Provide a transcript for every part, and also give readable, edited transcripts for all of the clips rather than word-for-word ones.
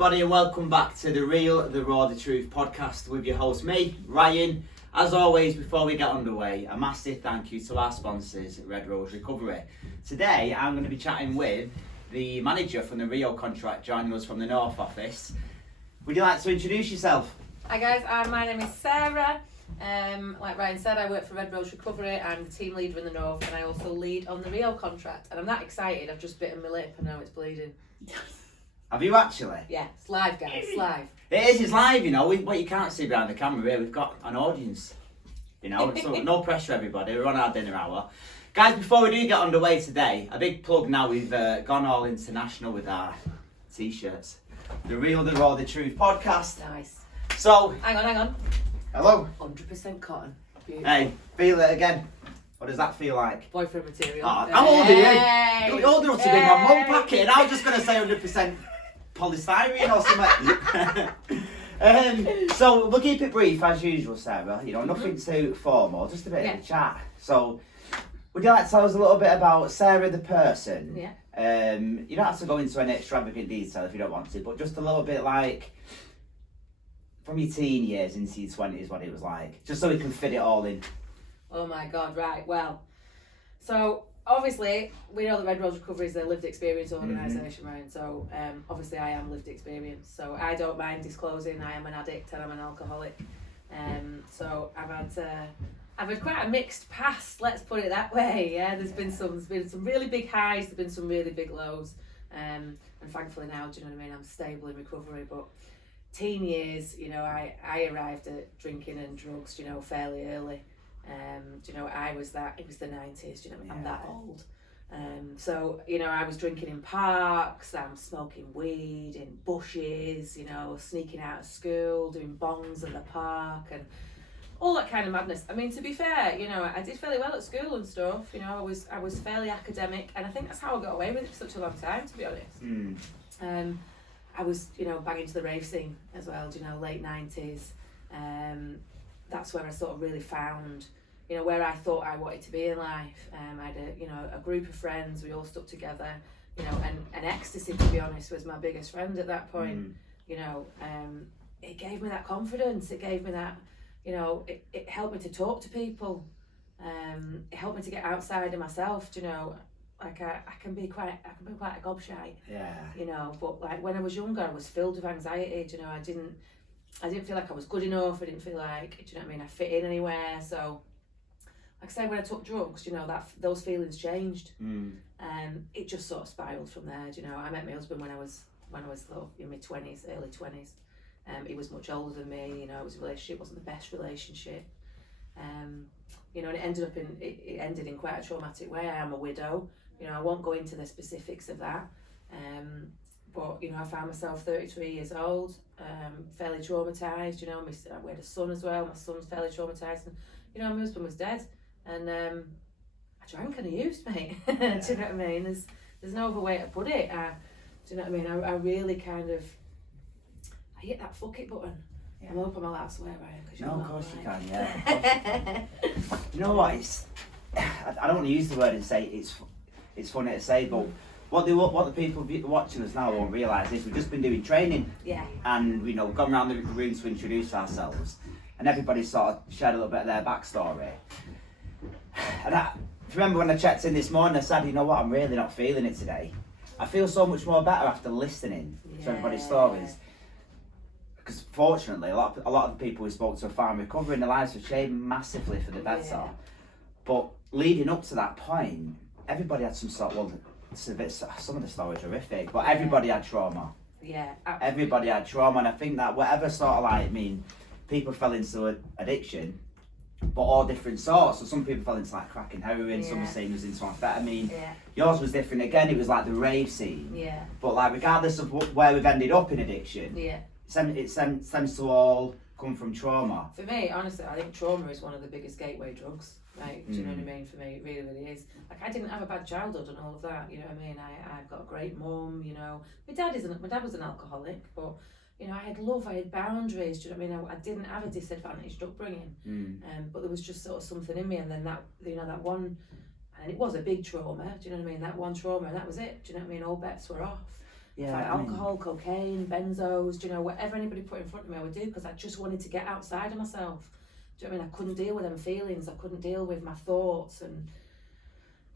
everybody, and welcome back to the Real, the Raw, the Truth podcast with your host, me, Ryan. As always, before we get underway, a massive thank you to our sponsors, RedRoseRecovery. Today, I'm going to be chatting with the manager from the Rio contract, joining us from the North office. Would you like to introduce yourself? Hi guys, my name is Sarah. Like Ryan said, I work for RedRoseRecovery. I'm the team leader in the North, and I also lead on the Rio contract. And I'm that excited, I've just bitten my lip and now it's bleeding. Have you actually? Yeah, it's live, guys, it's live. It's live, you know. What you can't see behind the camera here, we've got an audience. You know, so no pressure, everybody. We're on our dinner hour. Guys, before we do get underway today, a big plug now. We've gone all international with our t-shirts. The Real, the Raw, the Truth podcast. Nice. So, Hang on. hello. 100% cotton. Beautiful. Hey, feel it again. What does that feel like? Boyfriend material. Oh, I'm older Hey. you. You're old enough to be my mum packet, and I was just going to say 100% polystyrene or something. So we'll keep it brief as usual, Sarah. You know, nothing too formal, just a bit of a chat. So, would you like to tell us a little bit about Sarah the person? Yeah. You don't have to go into any extravagant detail if you don't want to, but just a little bit like from your teen years into your 20s, what it was like, just so we can fit it all in. Oh my God, right, well, so obviously we know that RedRoseRecovery is a lived experience organisation, right? So obviously I am lived experience, so I don't mind disclosing I am an addict and I'm an alcoholic. So I've had quite a mixed past, let's put it that way. Yeah, there's been some really big highs, there's been some really big lows, and thankfully now, do you know what I mean, I'm stable in recovery. But teen years, you know, I arrived at drinking and drugs, you know, fairly early. Do you know, it was the 90s, do you know, I'm that old. So, you know, I was drinking in parks, I'm smoking weed in bushes, you know, sneaking out of school, doing bongs in the park and all that kind of madness. I mean, to be fair, you know, I did fairly well at school and stuff, you know, I was fairly academic, and I think that's how I got away with it for such a long time, to be honest. I was, you know, banging to the rave scene as well, do you know, late 90s. That's where I sort of really found, you know, where I thought I wanted to be in life. I had a group of friends, we all stuck together, you know, and ecstasy, to be honest, was my biggest friend at that point. You know, it gave me that confidence, it gave me that, you know, it helped me to talk to people. It helped me to get outside of myself, you know. Like I can be quite a gobshite. Yeah. You know, but like when I was younger, I was filled with anxiety. You know, I didn't feel like I was good enough. I didn't feel like, do you know what I mean, I fit in anywhere. So, like I say, when I took drugs, you know, those feelings changed. It just sort of spiraled from there. You know, I met my husband when I was in my 20s, early 20s. He was much older than me. You know, his relationship wasn't the best relationship. You know, and it ended in quite a traumatic way. I am a widow. You know, I won't go into the specifics of that. But, you know, I found myself 33 years old, fairly traumatised, you know, we had a son as well, my son's fairly traumatised, and, you know, my husband was dead, and I drank and I used, mate. Do you know what I mean? There's no other way to put it. Do you know what I mean? I really kind of, I hit that fuck it button. Yeah. I'm hoping I'm allowed to swear, Ryan. No, of course you can, yeah. You know what, I don't want to use the word and say it's funny to say, but what the people watching us now won't realise is we've just been doing training. Yeah. And, you know, we've gone around the room to introduce ourselves, and everybody sort of shared a little bit of their backstory. And I remember when I checked in this morning, I said, you know what, I'm really not feeling it today. I feel so much more better after listening to everybody's stories. Because fortunately, a lot of the people we spoke to are far recovering, their lives have changed massively for the better. Yeah. But leading up to that point, everybody had some sort of, some of the stories are horrific, but everybody had trauma. Yeah, absolutely. Everybody had trauma, and I think that whatever sort of like, I mean, people fell into addiction, but all different sorts. So some people fell into like crack and heroin, some were saying was into amphetamine. Yeah. Yours was different again, it was like the rave scene. Yeah. But like regardless of where we've ended up in addiction, it seems to all come from trauma. For me, honestly, I think trauma is one of the biggest gateway drugs. Like, do you know what I mean? For me, it really, really is. Like, I didn't have a bad childhood and all of that, you know what I mean? I've got a great mum, you know. My dad was an alcoholic, but, you know, I had love, I had boundaries, do you know what I mean? I didn't have a disadvantaged upbringing, but there was just sort of something in me, and then that, you know, that one, and it was a big trauma, do you know what I mean? That one trauma, and that was it, do you know what I mean? All bets were off. Yeah, Like alcohol, cocaine, benzos, do you know, whatever anybody put in front of me, I would do because I just wanted to get outside of myself. Do you know what I mean? I couldn't deal with them feelings. I couldn't deal with my thoughts, and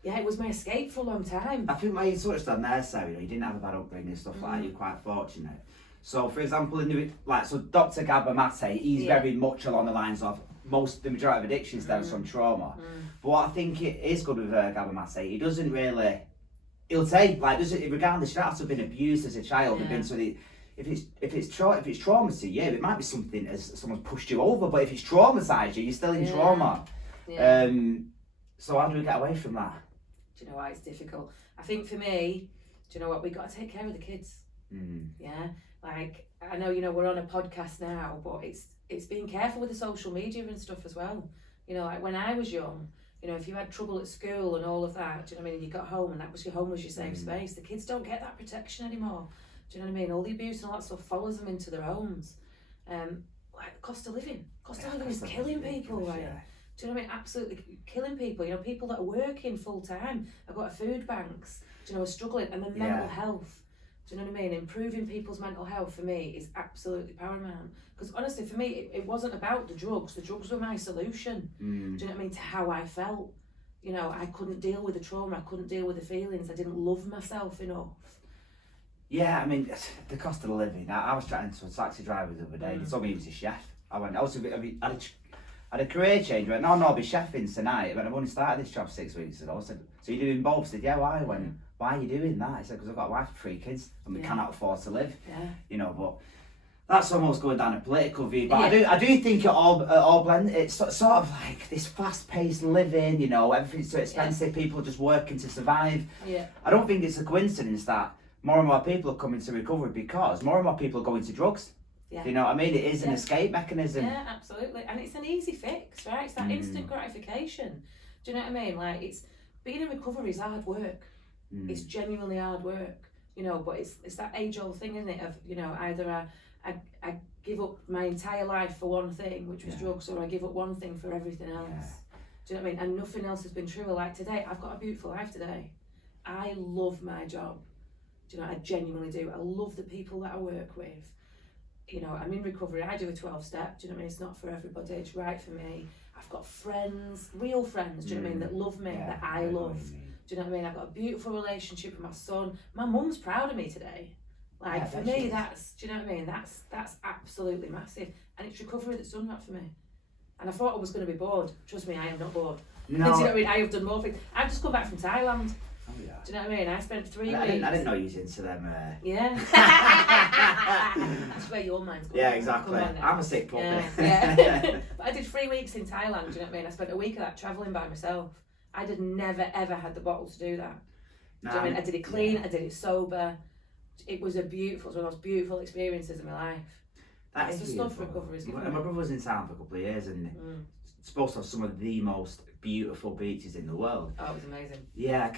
yeah, it was my escape for a long time. I think what you touched on there, Sarah, you didn't have a bad upbringing and stuff like that. You're quite fortunate. So, for example, so Dr. Gabor Mate, he's very much along the lines of the majority of addiction stems from trauma. But what I think it is good with Gabor Mate, he doesn't really. He'll say regardless, you don't have to have been abused as a child and been so the. If it's trauma to you, it might be something as someone's pushed you over. But if it's traumatised you, you're still in trauma. Yeah. So how do we get away from that? Do you know why it's difficult? I think for me, do you know what, we got to take care of the kids. Yeah, like I know, you know, we're on a podcast now, but it's being careful with the social media and stuff as well. You know, like when I was young, you know, if you had trouble at school and all of that, do you know what I mean? And you got home and that was your safe space. The kids don't get that protection anymore. Do you know what I mean? All the abuse and all that stuff follows them into their homes. Like cost of living is killing people, right? Yeah. Do you know what I mean? Absolutely killing people. You know, people that are working full time, have got food banks, do you know, are struggling, and then mental health. Do you know what I mean? Improving people's mental health for me is absolutely paramount. Because honestly, for me, it wasn't about the drugs. The drugs were my solution. Do you know what I mean? To how I felt. You know, I couldn't deal with the trauma. I couldn't deal with the feelings. I didn't love myself enough. Yeah, I mean, the cost of living. I was chatting to a taxi driver the other day. He told me he was a chef. I went, I had a career change. I went, no, I'll be chefing tonight. But I've only started this job 6 weeks ago. I said, so you're doing both? I said, yeah, why? I went, why are you doing that? He said, because I've got a wife and 3 kids and we cannot afford to live. Yeah. You know, but that's almost going down a political view. But I do think it all blends. It's sort of like this fast-paced living, you know, everything's so expensive, people just working to survive. Yeah. I don't think it's a coincidence that more and more people are coming to recovery because more and more people are going to drugs. Yeah. You know what I mean? It is an escape mechanism. Yeah, absolutely. And it's an easy fix, right? It's that instant gratification. Do you know what I mean? Like, being in recovery is hard work. It's genuinely hard work, you know, but it's that age-old thing, isn't it, of, you know, either I give up my entire life for one thing, which was drugs, or I give up one thing for everything else. Yeah. Do you know what I mean? And nothing else has been true. Like today, I've got a beautiful life today. I love my job. Do you know, I genuinely do. I love the people that I work with. You know, I'm in recovery. I do a 12-step. Do you know what I mean? It's not for everybody. It's right for me. I've got friends, real friends, do you know what I mean, that love me, that I love. Do you know what I mean? I've got a beautiful relationship with my son. My mum's proud of me today. Like, for me, that's, do you know what I mean? That's absolutely massive. And it's recovery that's done that for me. And I thought I was going to be bored. Trust me, I am not bored. No. Do you know what I mean? I have done more things. I've just come back from Thailand. Oh, yeah. Do you know what I mean? I spent 3 weeks. I didn't know you was into them. Yeah. That's where your mind's going. Yeah, exactly. I'm a sick puppy. Yeah. But I did 3 weeks in Thailand, do you know what I mean? I spent a week of that travelling by myself. I'd have never, ever had the bottle to do that. No, do you know what I mean? I did it clean, I did it sober. It was one of the most beautiful experiences of my life. That's the stuff recovery's given me. My brother was in town for a couple of years and supposed to have some of the most beautiful beaches in the world. Oh, it was amazing. Yeah,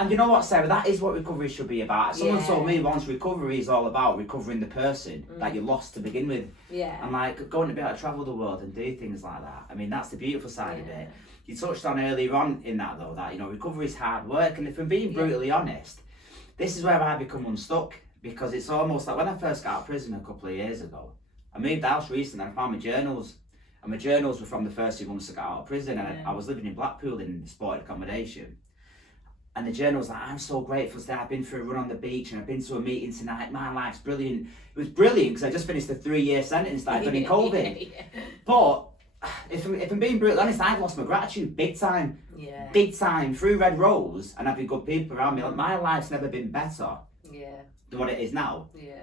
and you know what, Sarah, that is what recovery should be about. Someone told me once recovery is all about recovering the person that you lost to begin with. Yeah. And like going to be able to travel the world and do things like that. I mean, that's the beautiful side of it. You touched on earlier on in that though, that, you know, recovery is hard work, and if I'm being brutally honest, this is where I become unstuck, because it's almost like when I first got out of prison a couple of years ago, I moved house recently and I found my journals. And my journals were from the first 2 months I got out of prison, and I was living in Blackpool in supported accommodation. And the journal was like, I'm so grateful today. I've been for a run on the beach and I've been to a meeting tonight. My life's brilliant. It was brilliant because I just finished a 3-year sentence that I'd done in COVID. But if I'm being brutally honest, I've lost my gratitude big time. Yeah. Big time. Through Red Rose and having good people around me. Like, my life's never been better than what it is now. Yeah.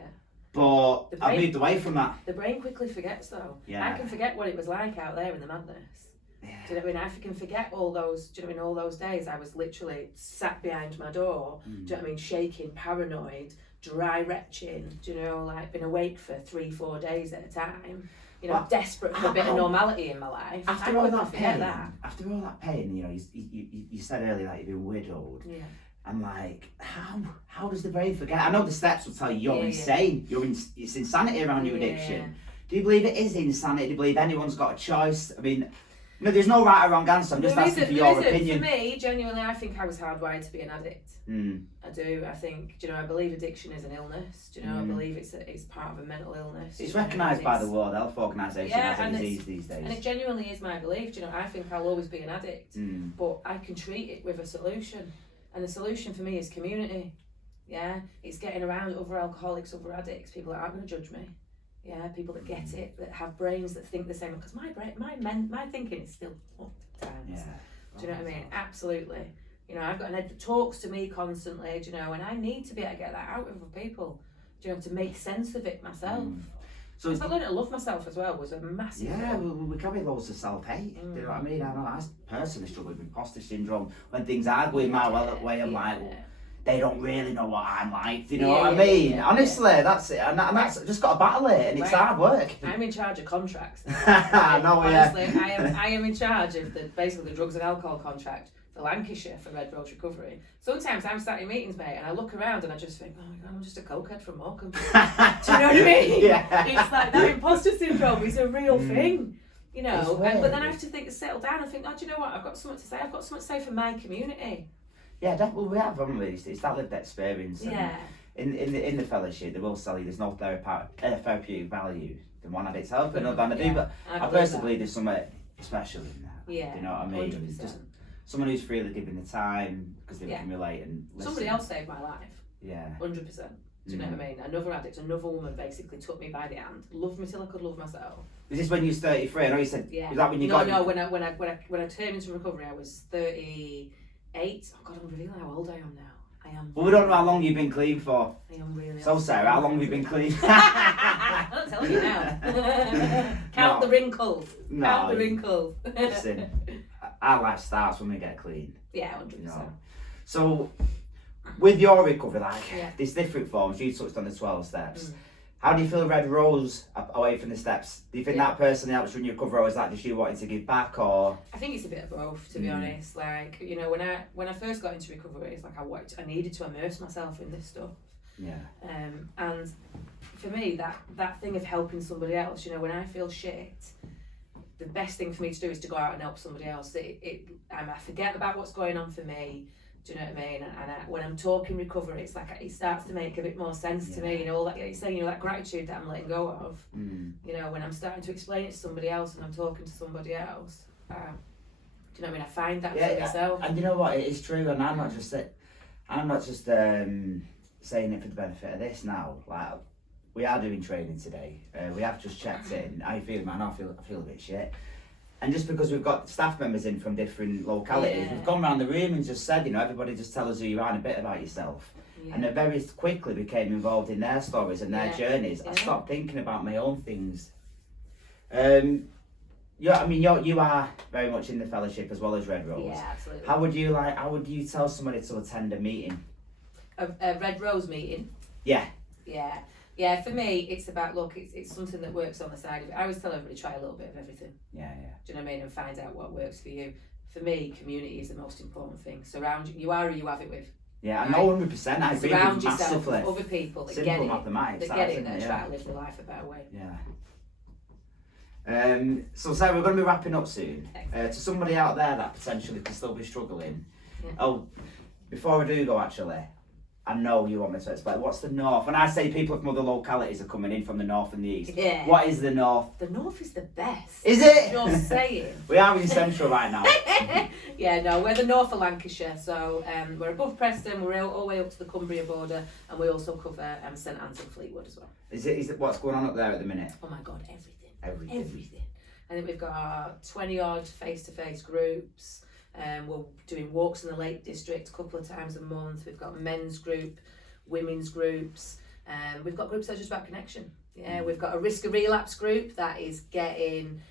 But I've moved away from that. The brain quickly forgets though. Yeah. I can forget what it was like out there in the madness. Yeah. Do you know what I mean? I can forget all those, do you know what I mean, all those days I was literally sat behind my door, do you know what I mean, shaking, paranoid, dry retching, do you know, like been awake for 3-4 days at a time, you know, desperate for a bit of normality in my life. After all that pain, you know, you said earlier that you've been widowed. Yeah. And like, how does the brain forget? I know the steps will tell you you're insane. It's insanity around your addiction. Do you believe it is insanity? Do you believe anyone's got a choice? I mean, No, there's no right or wrong answer. I'm just asking for your opinion. For me, genuinely, I think I was hardwired to be an addict. I do. I think, I believe addiction is an illness. I believe it's part of a mental illness. It's recognised by the World Health Organisation as a disease these days. And it genuinely is my belief. I think I'll always be an addict, but I can treat it with a solution. And the solution for me is community. Yeah, it's getting around other alcoholics, other addicts, people that aren't going to judge me. Yeah, people that get it, that have brains that think the same. Because my thinking is still up times. Yeah. Do you know what I mean? Absolutely. I've got an head that talks to me constantly. And I need to be able to get that out with other people. To make sense of it myself. So I learned to love myself as well was a massive. Yeah, we carry loads of self-hate. Do you know what I mean? I know I personally struggle with imposter syndrome when things are going my way. I'm like, well, they don't really know what I'm like. Do you know what I mean? Yeah. Honestly, that's it. And that's just got to battle it, and it's hard work. I'm in charge of contracts. Honestly, I am in charge of basically the drugs and alcohol contract for Lancashire for RedRoseRecovery. Sometimes I'm sat in meetings, mate, and I look around and I just think, oh my God, I'm just a cokehead from Morecambe. Do you know what I mean? Yeah. It's like that imposter syndrome is a real thing. But then I have to settle down and think, oh, do you know what? I've got something to say. I've got something to say for my community. Yeah, definitely we have, haven't we? It's that lived experience. Yeah. In the fellowship, they will tell you there's no therapeutic value than one addict's help another than I do, but I personally believe there's something special in that. Yeah. Do you know what I mean? 100%. Just someone who's freely giving the time because they can relate and listen. Somebody else saved my life. Yeah. 100%. Do you know what I mean? Another addict, another woman basically took me by the hand, loved me till I could love myself. Was this when you was 33? I know you said. Yeah. Was that when you got? No. When I turned into recovery, I was 38. Oh God, I'm revealing how old I am now. I am. Well, we don't know how long you've been clean for. I am really. So Sarah, how long have you been clean? I'm telling you now. Count the wrinkles. No. Count the wrinkles. Listen, our life starts when we get clean. Yeah, 100%. So, with your recovery, there's different forms. You touched on the 12 steps. How do you feel Red Rose away from the steps? Do you think that personally helps you in your recovery, or is that just you wanting to give back, or? I think it's a bit of both, to be honest. Like, when I first got into recovery, it's like I needed to immerse myself in this stuff. Yeah. And for me, that thing of helping somebody else, when I feel shit, the best thing for me to do is to go out and help somebody else. I forget about what's going on for me. Do you know what I mean? And when I'm talking recovery, it's like it starts to make a bit more sense to me. All that you're saying, that gratitude that I'm letting go of. When I'm starting to explain it to somebody else and I'm talking to somebody else, do you know what I mean? I find that for myself. And you know what? It is true, and I'm not just saying it for the benefit of this now. Like, we are doing training today. We have just checked in. How you feeling, man? I feel a bit shit. And just because we've got staff members in from different localities, we've gone around the room and just said, everybody just tell us who you are and a bit about yourself. Yeah. And they very quickly became involved in their stories and their journeys. I stopped thinking about my own things. You are very much in the fellowship as well as Red Rose. Yeah, absolutely. How would you tell somebody to attend a meeting? A Red Rose meeting? Yeah. Yeah. Yeah, for me, it's about, it's something that works on the side of it. I always tell everybody, try a little bit of everything. Yeah. Do you know what I mean? And find out what works for you. For me, community is the most important thing. Surround you are who you have it with. Yeah, right? I know 100%. I agree surround with yourself massively. with other people that Simple get it. Mathematics, that get it and try to live their life a better way. Yeah. So Sarah, we're going to be wrapping up soon. To somebody out there that potentially can still be struggling. Yeah. Oh, before we do go, actually, I know you want me to explain. What's the north? When I say people from other localities are coming in from the north and the east, what is the north? The north is the best. Is it? Just saying. We are in central right now. Yeah, no, we're the north of Lancashire, so we're above Preston, we're all the way up to the Cumbria border, and we also cover St Anne's and Fleetwood as well. Is it what's going on up there at the minute? Oh my God, everything. I think we've got 20 odd face-to-face groups. We're doing walks in the Lake District a couple of times a month. We've got men's group, women's groups. We've got groups that are just about connection. Yeah, we've got a risk of relapse group that is getting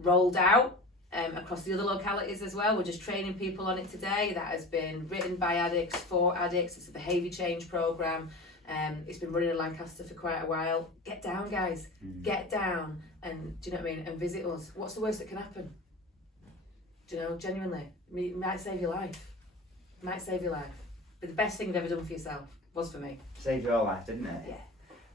rolled out across the other localities as well. We're just training people on it today. That has been written by addicts for addicts. It's a behaviour change programme. It's been running in Lancaster for quite a while. Get down, guys. Get down. And do you know what I mean? And visit us. What's the worst that can happen? Do you know, genuinely, it might save your life. It might save your life. But the best thing you've ever done for yourself was for me. Saved your life, didn't it? Yeah.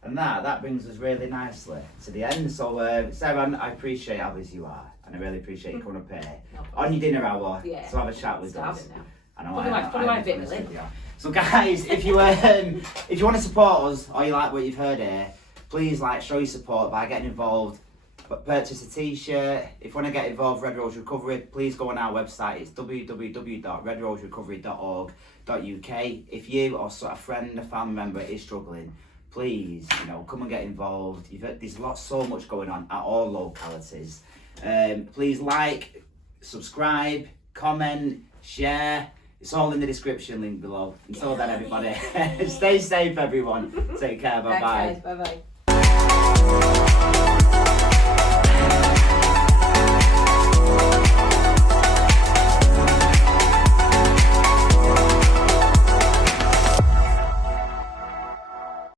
And that brings us really nicely to the end. So, Sarah, I appreciate how busy you are. and I really appreciate you coming up here No problem. on your dinner hour Yeah. to have a chat with us. Starving now. I know Probably why I bit my lip. So guys, if you want to support us or you like what you've heard here, please show your support by getting involved. But purchase a t-shirt. If you want to get involved with Red Rose Recovery, please go on our website. It's www.redroserecovery.org.uk. If you or a friend, a family member is struggling, please, come and get involved. There's so much going on at all localities. Please subscribe, comment, share. It's all in the description link below. Until then, everybody, stay safe, everyone. Take care. Bye bye. Bye bye.